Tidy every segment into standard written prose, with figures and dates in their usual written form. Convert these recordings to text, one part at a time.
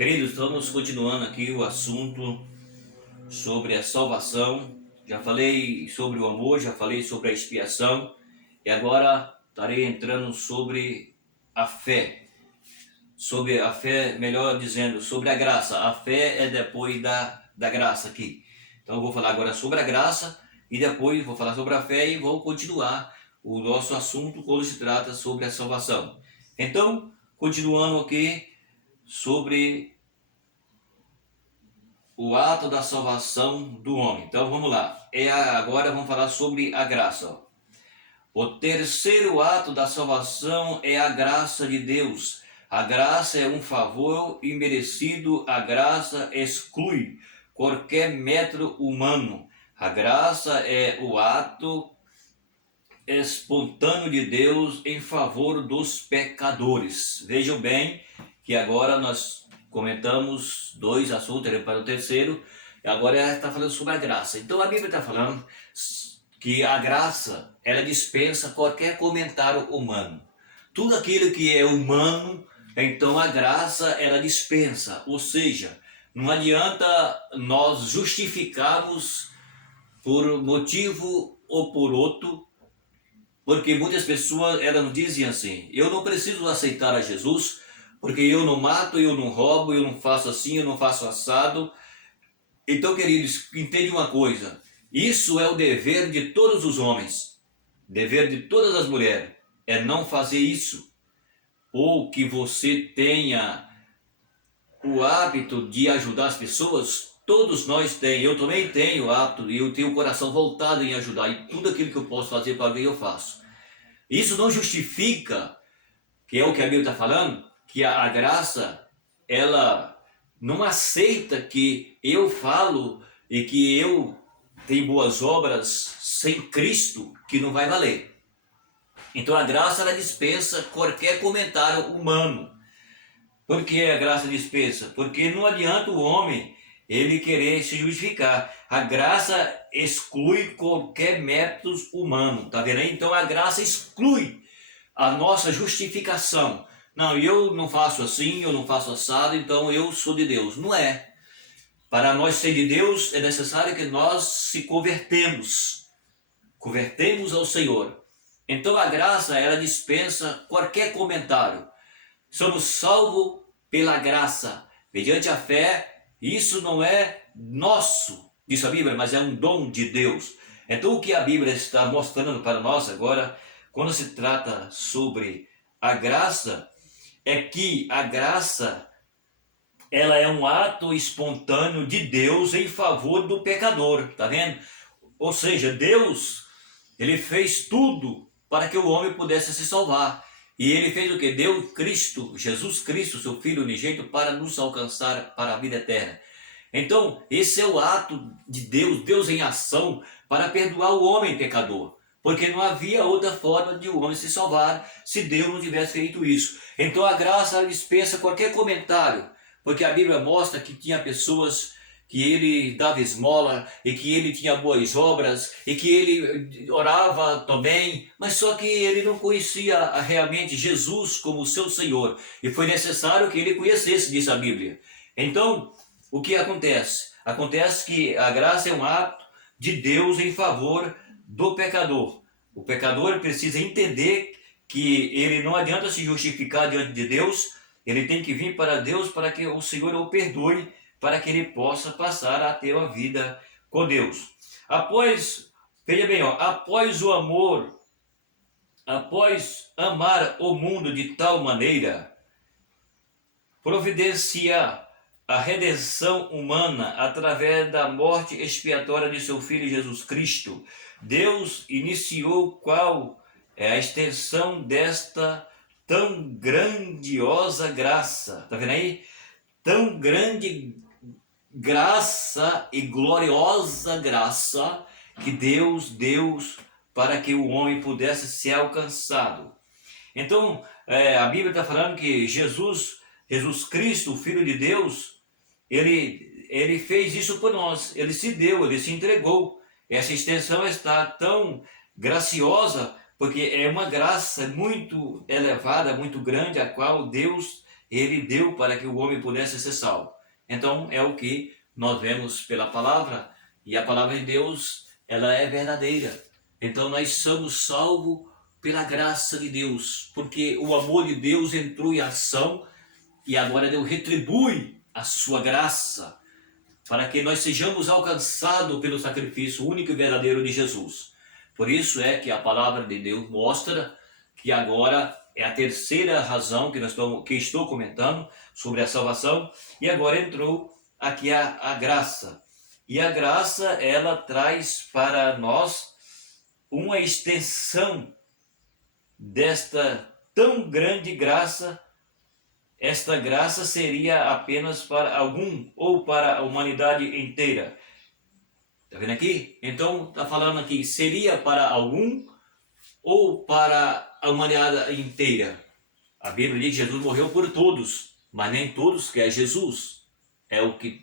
Queridos, estamos continuando aqui o assunto sobre a salvação. Já falei sobre o amor, já falei sobre a expiação e agora estarei entrando sobre a fé. Sobre a fé, melhor dizendo, sobre a graça. A fé é depois da graça aqui. Então eu vou falar agora sobre a graça e depois vou falar sobre a fé e vou continuar o nosso assunto quando se trata sobre a salvação. Então, continuando aqui sobre o ato da salvação do homem. Então vamos lá. Agora vamos falar sobre a graça. O terceiro ato da salvação é a graça de Deus. A graça é um favor imerecido, a graça exclui qualquer método humano. A graça é o ato espontâneo de Deus em favor dos pecadores. Vejam bem que agora nós comentamos dois assuntos para o terceiro, e agora está falando sobre a graça. Então a Bíblia está falando que a graça, ela dispensa qualquer comentário humano. Tudo aquilo que é humano, então a graça, ela dispensa. Ou seja, não adianta nós justificarmos por motivo ou por outro, porque muitas pessoas, elas dizem assim: eu não preciso aceitar a Jesus, porque eu não mato, eu não roubo, eu não faço assim, eu não faço assado. Então, queridos, entende uma coisa: isso é o dever de todos os homens, dever de todas as mulheres, é não fazer isso. Ou que você tenha o hábito de ajudar as pessoas, todos nós temos, eu também tenho o hábito, e eu tenho o coração voltado em ajudar, e tudo aquilo que eu posso fazer para alguém eu faço. Isso não justifica, que é o que a Bíblia está falando, que a graça, ela não aceita que eu falo e que eu tenho boas obras sem Cristo, que não vai valer. Então a graça, ela dispensa qualquer comentário humano. Por que a graça dispensa? Porque não adianta o homem ele querer se justificar. A graça exclui qualquer método humano, tá vendo aí? Então a graça exclui a nossa justificação. Não, eu não faço assim, eu não faço assado, então eu sou de Deus. Não é. Para nós ser de Deus é necessário que nós se convertemos ao Senhor. Então a graça, ela dispensa qualquer comentário. Somos salvos pela graça, mediante a fé. Isso não é nosso, diz a Bíblia, mas é um dom de Deus. Então o que a Bíblia está mostrando para nós agora, quando se trata sobre a graça, é que a graça, ela é um ato espontâneo de Deus em favor do pecador, tá vendo? Ou seja, Deus, ele fez tudo para que o homem pudesse se salvar. E ele fez o que? Deu Cristo, Jesus Cristo, seu Filho unigênito, para nos alcançar para a vida eterna. Então, esse é o ato de Deus, Deus em ação, para perdoar o homem pecador. Porque não havia outra forma de o homem se salvar se Deus não tivesse feito isso. Então a graça dispensa qualquer comentário, porque a Bíblia mostra que tinha pessoas que ele dava esmola, e que ele tinha boas obras, e que ele orava também, mas só que ele não conhecia realmente Jesus como seu Senhor, e foi necessário que ele conhecesse, diz a Bíblia. Então, o que acontece? Acontece que a graça é um ato de Deus em favor do pecador. O pecador precisa entender que ele não adianta se justificar diante de Deus, ele tem que vir para Deus para que o Senhor o perdoe, para que ele possa passar a ter uma vida com Deus. Veja bem, após o amor, após amar o mundo de tal maneira, providenciar a redenção humana através da morte expiatória de seu Filho Jesus Cristo, Deus iniciou qual é a extensão desta tão grandiosa graça. Está vendo aí? Tão grande graça e gloriosa graça que Deus deu para que o homem pudesse ser alcançado. Então, a Bíblia está falando que Jesus Cristo, o Filho de Deus, ele fez isso por nós, ele se deu, ele se entregou. Essa extensão está tão graciosa, porque é uma graça muito elevada, muito grande, a qual Deus ele deu para que o homem pudesse ser salvo. Então é o que nós vemos pela palavra, e a palavra de Deus, ela é verdadeira. Então nós somos salvos pela graça de Deus, porque o amor de Deus entrou em ação e agora Deus retribui a sua graça para que nós sejamos alcançados pelo sacrifício único e verdadeiro de Jesus. Por isso é que a palavra de Deus mostra que agora é a terceira razão que estou comentando sobre a salvação, e agora entrou aqui a graça. E a graça, ela traz para nós uma extensão desta tão grande graça. Esta graça seria apenas para algum ou para a humanidade inteira. Está vendo aqui? Então está falando aqui, seria para algum ou para a humanidade inteira. A Bíblia diz que Jesus morreu por todos, mas nem todos querem Jesus.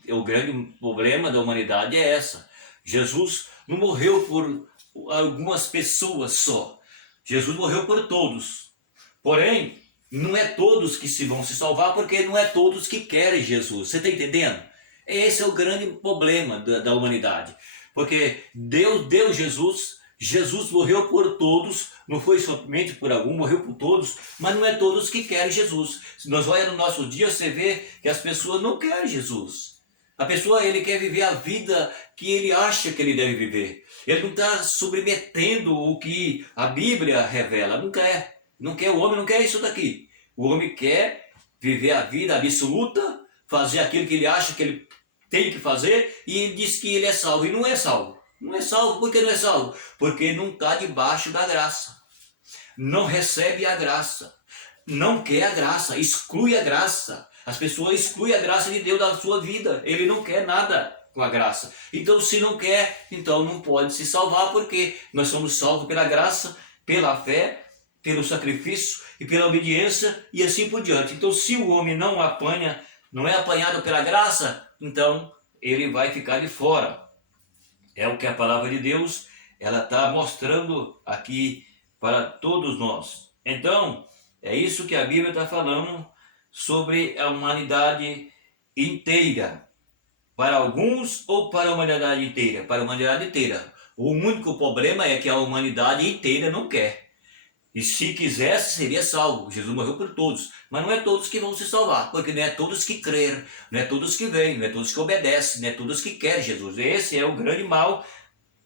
O grande problema da humanidade é essa. Jesus não morreu por algumas pessoas só. Jesus morreu por todos. Porém, não é todos que vão se salvar, porque não é todos que querem Jesus. Você está entendendo? Esse é o grande problema da humanidade. Porque Deus deu Jesus, Jesus morreu por todos, não foi somente por algum, morreu por todos, mas não é todos que querem Jesus. Se nós olhamos no nosso dia, você vê que as pessoas não querem Jesus. A pessoa, ele quer viver a vida que ele acha que ele deve viver. Ele não está submetendo o que a Bíblia revela, não quer. Não quer, o homem não quer isso daqui. O homem quer viver a vida absoluta, fazer aquilo que ele acha que ele tem que fazer, e ele diz que ele é salvo, e não é salvo. Não é salvo, por que não é salvo? Porque não está debaixo da graça. Não recebe a graça. Não quer a graça, exclui a graça. As pessoas excluem a graça de Deus da sua vida. Ele não quer nada com a graça. Então, se não quer, então não pode se salvar, porque nós somos salvos pela graça, pela fé, pelo sacrifício e pela obediência e assim por diante. Então, se o homem não apanha, não é apanhado pela graça, então ele vai ficar de fora. É o que a palavra de Deus, ela está mostrando aqui para todos nós. Então, é isso que a Bíblia está falando sobre a humanidade inteira. Para alguns ou para a humanidade inteira? Para a humanidade inteira. O único problema é que a humanidade inteira não quer. E se quisesse, seria salvo. Jesus morreu por todos. Mas não é todos que vão se salvar, porque não é todos que creram, não é todos que vêm, não é todos que obedecem, não é todos que querem Jesus. Esse é o grande mal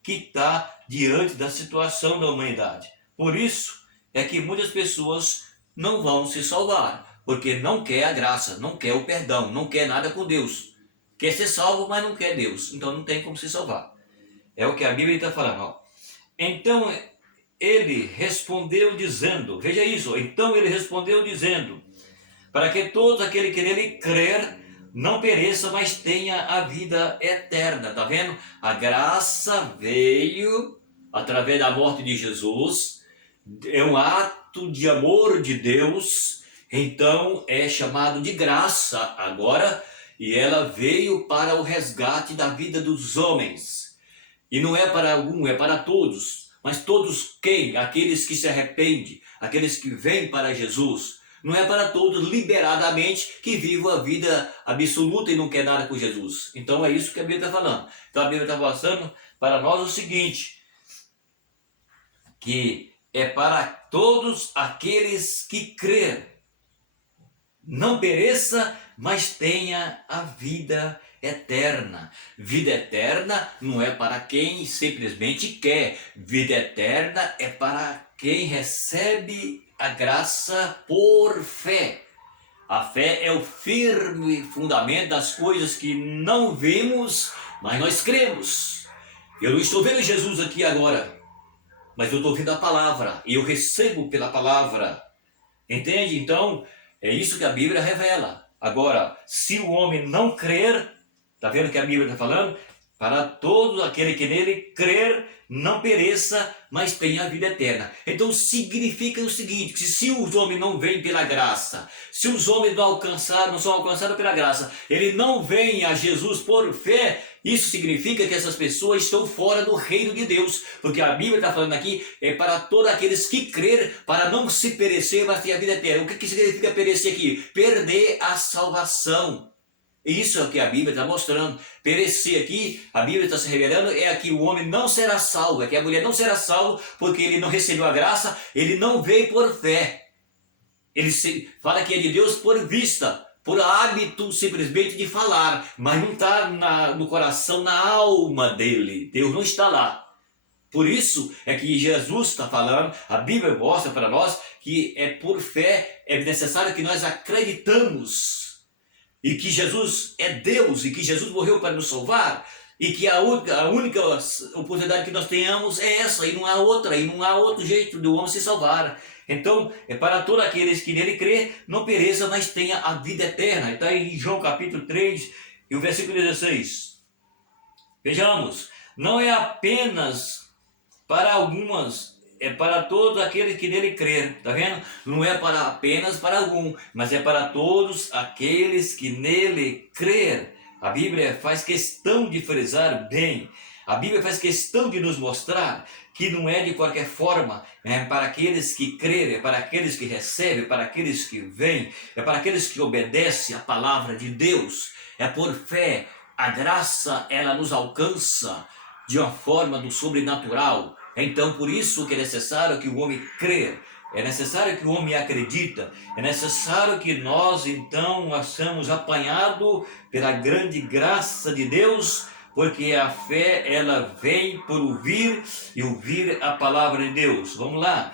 que está diante da situação da humanidade. Por isso é que muitas pessoas não vão se salvar, porque não quer a graça, não quer o perdão, não quer nada com Deus. Quer ser salvo, mas não quer Deus. Então não tem como se salvar. É o que a Bíblia está falando. Ó. Então ele respondeu dizendo, veja isso, então ele respondeu dizendo, para que todo aquele que nele crer não pereça, mas tenha a vida eterna. Está vendo? A graça veio através da morte de Jesus, é um ato de amor de Deus, então é chamado de graça agora, e ela veio para o resgate da vida dos homens. E não é para algum, é para todos. Mas todos quem? Aqueles que se arrependem, aqueles que vêm para Jesus. Não é para todos liberadamente que vivam a vida absoluta e não quer nada com Jesus. Então é isso que a Bíblia está falando. Então a Bíblia está passando para nós o seguinte, que é para todos aqueles que crêem. Não pereça, mas tenha a vida eterna. Vida eterna não é para quem simplesmente quer. Vida eterna é para quem recebe a graça por fé. A fé é o firme fundamento das coisas que não vemos, mas nós cremos. Eu não estou vendo Jesus aqui agora, mas eu estou vendo a palavra e eu recebo pela palavra. Entende? Então, é isso que a Bíblia revela. Agora, se o homem não crer, está vendo o que a Bíblia está falando? para todo aquele que nele crer, não pereça, mas tenha a vida eterna. Então significa o seguinte, que se os homens não vêm pela graça, se os homens não são alcançados pela graça, ele não vem a Jesus por fé, isso significa que essas pessoas estão fora do reino de Deus, porque a Bíblia está falando aqui, é para todos aqueles que crer, para não se perecer, mas ter a vida eterna. O que significa perecer aqui? Perder a salvação. Isso é o que a Bíblia está mostrando. Perecer aqui, a Bíblia está se revelando, é que o homem não será salvo, é que a mulher não será salvo, porque ele não recebeu a graça, ele não veio por fé. Fala que é de Deus por vista, por hábito simplesmente de falar, mas não está no coração, na alma dele. Deus não está lá. Por isso é que Jesus está falando, a Bíblia mostra para nós que é por fé, é necessário que nós acreditamos e que Jesus é Deus, e que Jesus morreu para nos salvar, e que a única oportunidade que nós tenhamos é essa, e não há outra, e não há outro jeito do homem se salvar. Então, é para todos aqueles que nele crê, não pereça, mas tenha a vida eterna. Está em João capítulo 3, e o versículo 16. Vejamos, não é apenas para algumas, é para todos aqueles que nele crer, tá vendo? Não é para apenas para algum, mas é para todos aqueles que nele crer. A Bíblia faz questão de frisar bem, a Bíblia faz questão de nos mostrar que não é de qualquer forma, é para aqueles que crerem, é para aqueles que recebem, é para aqueles que vêm, é para aqueles que obedecem a palavra de Deus, é por fé. A graça, ela nos alcança de uma forma do sobrenatural. Então, por isso que é necessário que o homem crê, é necessário que o homem acredita, é necessário que nós, então, sejamos apanhados pela grande graça de Deus, porque a fé, ela vem por ouvir e ouvir a palavra de Deus. Vamos lá.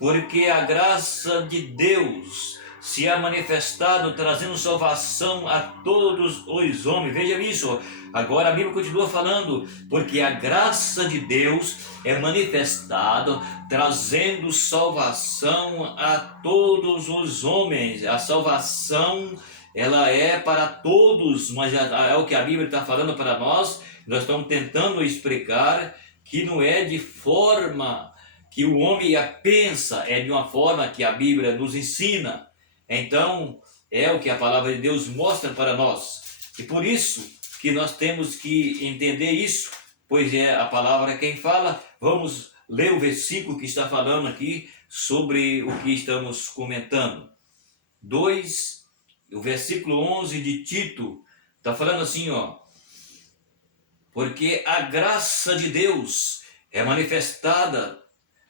Porque a graça de Deus se é manifestado, trazendo salvação a todos os homens. Veja isso. Agora a Bíblia continua falando, porque a graça de Deus é manifestada, trazendo salvação a todos os homens. A salvação, ela é para todos, mas é o que a Bíblia está falando para nós. Nós estamos tentando explicar que não é de forma que o homem pensa, é de uma forma que a Bíblia nos ensina. Então, é o que a palavra de Deus mostra para nós. E por isso que nós temos que entender isso, pois é a palavra quem fala. Vamos ler o versículo que está falando aqui sobre o que estamos comentando. O versículo 11 de Tito, está falando assim, ó. Porque a graça de Deus é manifestada,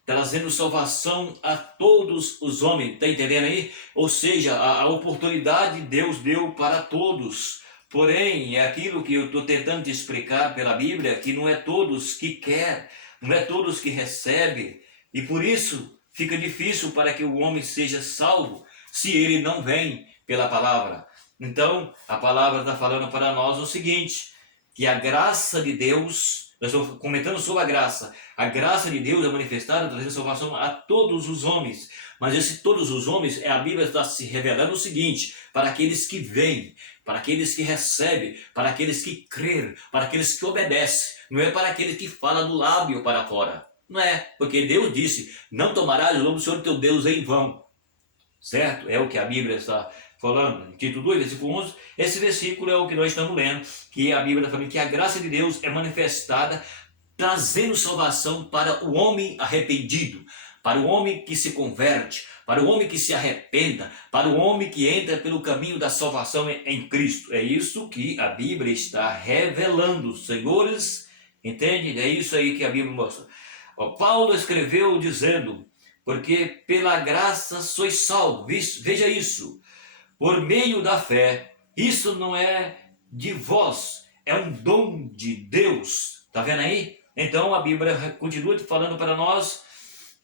trazendo salvação a todos os homens. Está entendendo aí? Ou seja, a oportunidade Deus deu para todos. Porém, é aquilo que eu estou tentando te explicar pela Bíblia, que não é todos que quer, não é todos que recebe. E por isso fica difícil para que o homem seja salvo, se ele não vem pela palavra. Então, a palavra está falando para nós o seguinte, que a graça de Deus, nós estamos comentando sobre a graça de Deus é manifestada, trazendo salvação a todos os homens. Mas esse todos os homens, a Bíblia está se revelando o seguinte, para aqueles que vêm, para aqueles que recebem, para aqueles que creem, para aqueles que obedecem. Não é para aqueles que falam do lábio para fora. Não é, porque Deus disse, não tomarás o nome do Senhor teu Deus em vão. Certo? É o que a Bíblia está falando. Tito 2, versículo 11. Esse versículo é o que nós estamos lendo, que a Bíblia está falando que a graça de Deus é manifestada, trazendo salvação para o homem arrependido, para o homem que se converte, para o homem que se arrependa, para o homem que entra pelo caminho da salvação em Cristo. É isso que a Bíblia está revelando, senhores, entende? É isso aí que a Bíblia mostra. Paulo escreveu dizendo, porque pela graça sois salvos, veja isso, por meio da fé. Isso não é de vós, é um dom de Deus. Está vendo aí? Então a Bíblia continua falando para nós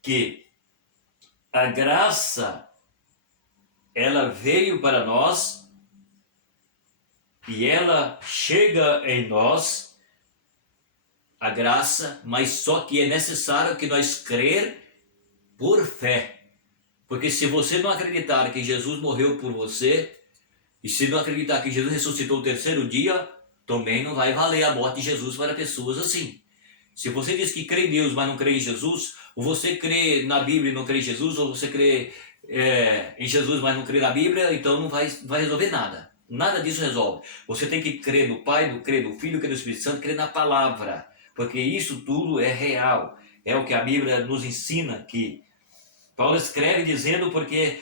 que a graça, ela veio para nós e ela chega em nós, a graça, mas só que é necessário que nós crer por fé. Porque se você não acreditar que Jesus morreu por você, e se não acreditar que Jesus ressuscitou o terceiro dia, também não vai valer a morte de Jesus para pessoas assim. Se você diz que crê em Deus, mas não crê em Jesus, ou você crê na Bíblia e não crê em Jesus, ou você crê em Jesus, mas não crê na Bíblia, então não vai resolver nada. Nada disso resolve. Você tem que crer no Pai, crer no Filho, crer no Espírito Santo, crer na Palavra, porque isso tudo é real. É o que a Bíblia nos ensina aqui. Paulo escreve dizendo, porque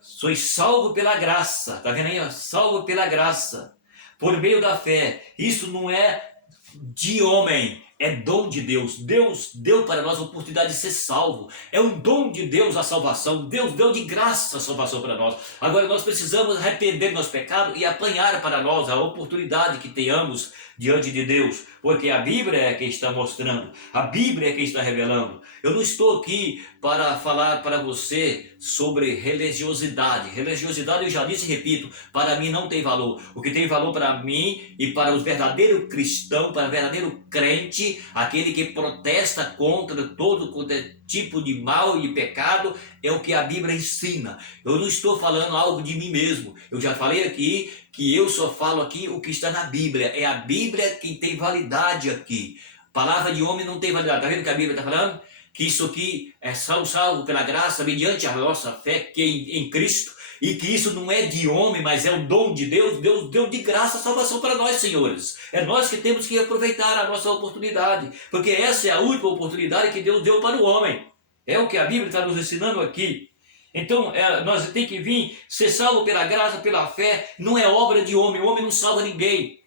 sois salvo pela graça, tá vendo aí? Ó? Salvo pela graça, por meio da fé. Isso não é de homem, é dom de Deus. Deus deu para nós a oportunidade de ser salvo. É um dom de Deus a salvação. Deus deu de graça a salvação para nós. Agora nós precisamos arrepender do nosso pecado e apanhar para nós a oportunidade que tenhamos diante de Deus, porque a Bíblia é quem está mostrando, a Bíblia é quem está revelando. Eu não estou aqui para falar para você sobre religiosidade. Religiosidade, eu já disse e repito, para mim não tem valor. O que tem valor para mim e para os verdadeiros cristãos, para o verdadeiro crente, aquele que protesta contra todo tipo de mal e pecado, é o que a Bíblia ensina. Eu não estou falando algo de mim mesmo. Eu já falei aqui que eu só falo aqui o que está na Bíblia. É a Bíblia quem tem validade aqui. Palavra de homem não tem validade. Está vendo o que a Bíblia está falando? Que isso aqui é salvo pela graça, mediante a nossa fé que em Cristo, e que isso não é de homem, mas é o dom de Deus. Deus deu de graça a salvação para nós, senhores. É nós que temos que aproveitar a nossa oportunidade, porque essa é a única oportunidade que Deus deu para o homem. É o que a Bíblia está nos ensinando aqui. Então, nós temos que vir, ser salvo pela graça, pela fé, não é obra de homem, o homem não salva ninguém.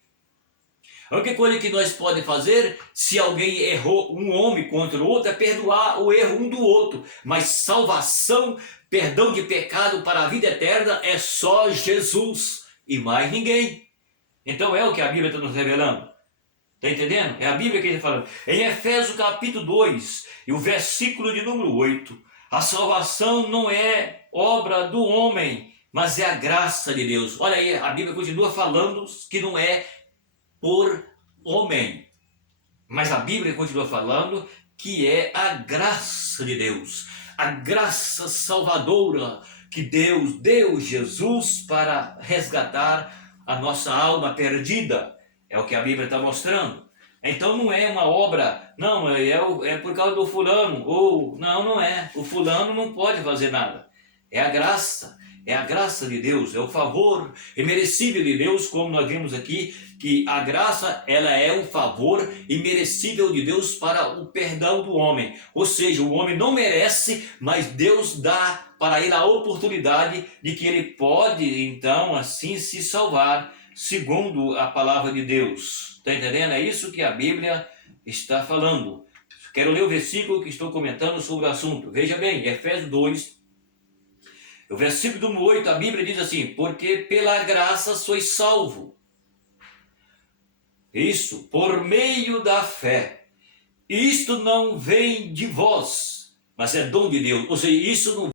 A única coisa que nós podemos fazer, se alguém errou um homem contra o outro, é perdoar o erro um do outro. Mas salvação, perdão de pecado para a vida eterna é só Jesus e mais ninguém. Então é o que a Bíblia está nos revelando. Está entendendo? É a Bíblia que ele está falando. Em Efésios capítulo 2, e o versículo de número 8, a salvação não é obra do homem, mas é a graça de Deus. Olha aí, a Bíblia continua falando que não é por homem, mas a Bíblia continua falando que é a graça de Deus, a graça salvadora que Deus deu Jesus para resgatar a nossa alma perdida. É o que a Bíblia está mostrando. Então não é uma obra, não, é por causa do fulano, ou não é, o fulano não pode fazer nada. É a graça de Deus, é o favor imerecível de Deus, como nós vimos aqui, que a graça, ela é o favor imerecível de Deus para o perdão do homem. Ou seja, o homem não merece, mas Deus dá para ele a oportunidade de que ele pode, então, assim se salvar, segundo a palavra de Deus. Está entendendo? É isso que a Bíblia está falando. Quero ler o versículo que estou comentando sobre o assunto. Veja bem, Efésios 2, o versículo número 8, a Bíblia diz assim: porque pela graça sois salvo. Isso, por meio da fé. Isto não vem de vós, mas é dom de Deus. Ou seja, isso não